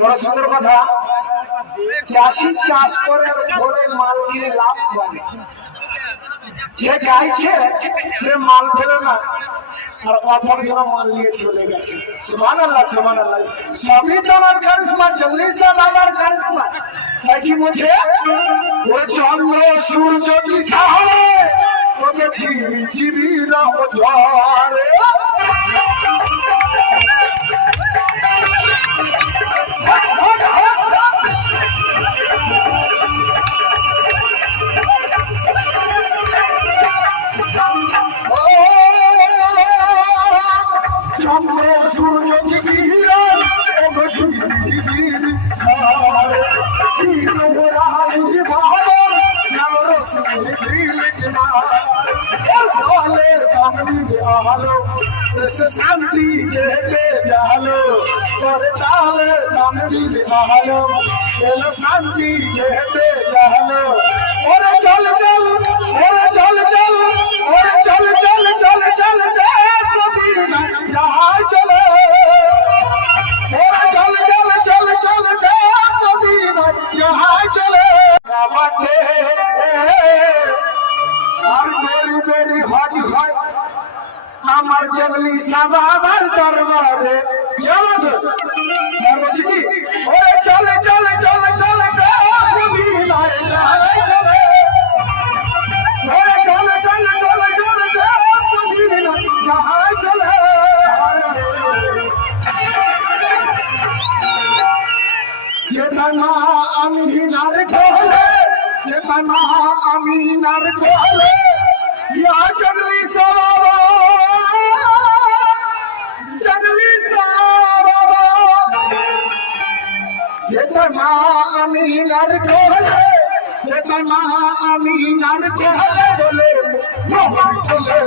বড় সুন্দর কথা। চাষি চাষ করে ভোরে মাল কিনে লাভ করে, যে গাইছে সে মাল পেল না আর অপর জন মাল নিয়ে চলে গেছে। সুবহানাল্লাহ সুবহানাল্লাহ। সবই তো আমার কারিশমা, জল্লি সব আমার কারিশমা। তাই কি বলছে, ও চন্দ্র সূর্য দিশা হবে ওকে চিবি চিবি রব ঝরে। চন্দ্র সূর্য কিরণ ওগো ঝিরি ঝিরি ঝরে। শান্তি জালো তালে তানবীর আলো এলো শান্তি জালো। ওরে চল চল, ওরে চল চল, ওরে চল চল চল চল দেশ নদীর যাহাই চলে। ওরে চল চল চল চল দেশ নদীর যাহাই চলে। কাবাতে আর বেরি বেরি হজ হয় আমার জঙ্গলি সাবাবার দরবারে। স্যার বলছি কি, ওরে চলে চলে চলে চলে দেশ মদিনায় যাহাই চলে। ওরে চলে চলে চলে চলে দেশ মদিনায় যাহাই চলে। চেতনা আমিনার কোলে, চেতনা আমিনার কোলে ইয়া জঙ্গলি সাবা, জঙ্গলি সাবা। চেতনা আমিনার কোলে, চেতনা আমিনার কোলে বলে মোহন কোলে।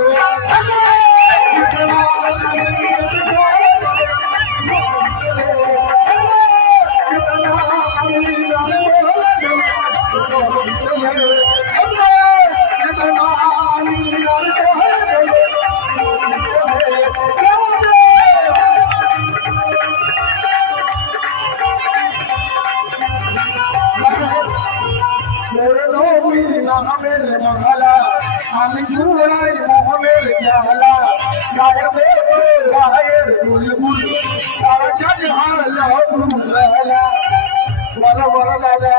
নামের মহলা আমি চুড়াই মোহনের জালা। গায়ের গায়ের বুলবুল সারা জগ হালা দুসালা। বলো বলো দাদা,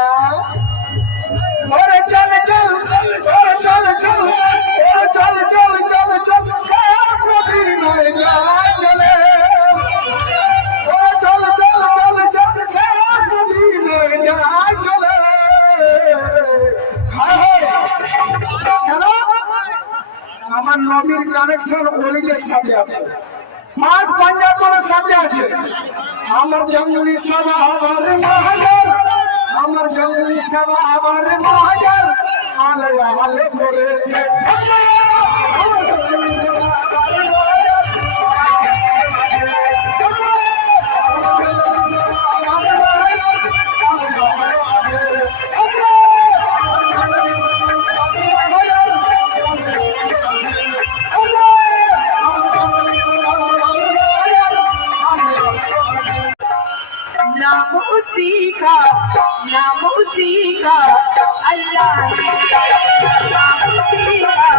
ওরে চল চল, ওরে চল চল, ওরে চল চল চল চল দেশ মদিনায় যাহাই চলে। ওরে চল চল চল চল দেশ মদিনায় যাহাই চলে। আমার নবীর কানেকশন ওলিদের সাথে আছে, পাঁচ পাঞ্জাতনের সাথে আছে। আমার জঙ্গলি সাবা আবার মহাজার, আমার জঙ্গলি সাবা আবার মহাজার আলে আলে করেছে। नाम उसी का, नाम उसी का अल्लाह है। नाम उसी का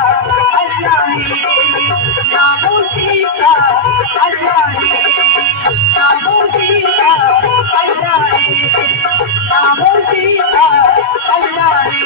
अल्लाह है, नाम उसी का अल्लाह है। नाम उसी का अल्लाह है, नाम उसी का अल्लाह है।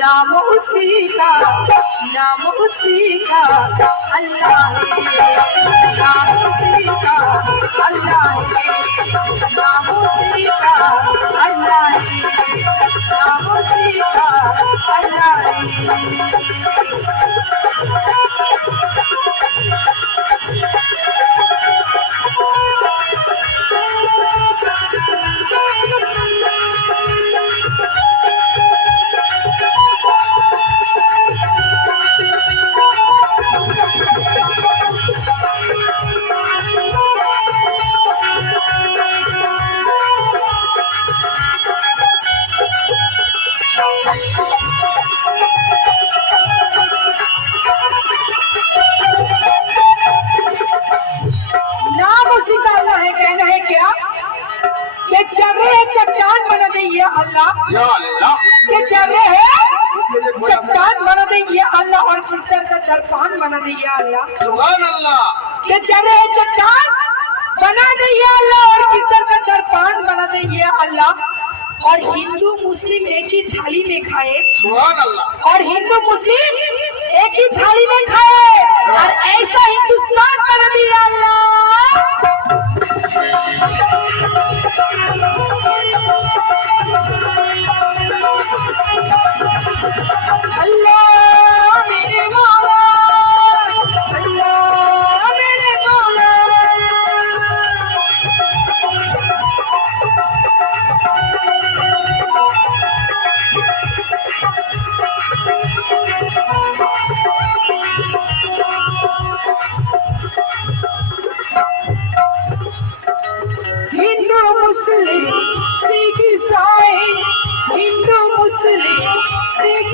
नाम उसी का, नाम उसी का अल्लाह है। नाम उसी का अल्लाह है, नाम उसी का अल्लाह है। नाम उसी का अल्लाह है। चट्टान बना दे ये अल्लाह या अल्लाह के चल रहे हैं चट्टान बना दे ये अल्लाह और किस तरह का दरपान बना दे ये अल्लाह सुभान अल्लाह के चल रहे हैं चट्टान बना दे ये अल्लाह और किस तरह का दरपान बना दे ये अल्लाह और हिंदू मुस्लिम एक ही थाली में खाए सुभान अल्लाह और हिंदू मुस्लिम एक ही थाली में खाए और ऐसा हिंदुस्तान बना दिया अल्लाह मेरे मौला अल्लाह मेरे मौला हिंदू मुस्लिम सिख ईसाई हिंदू मुस्लिम सिख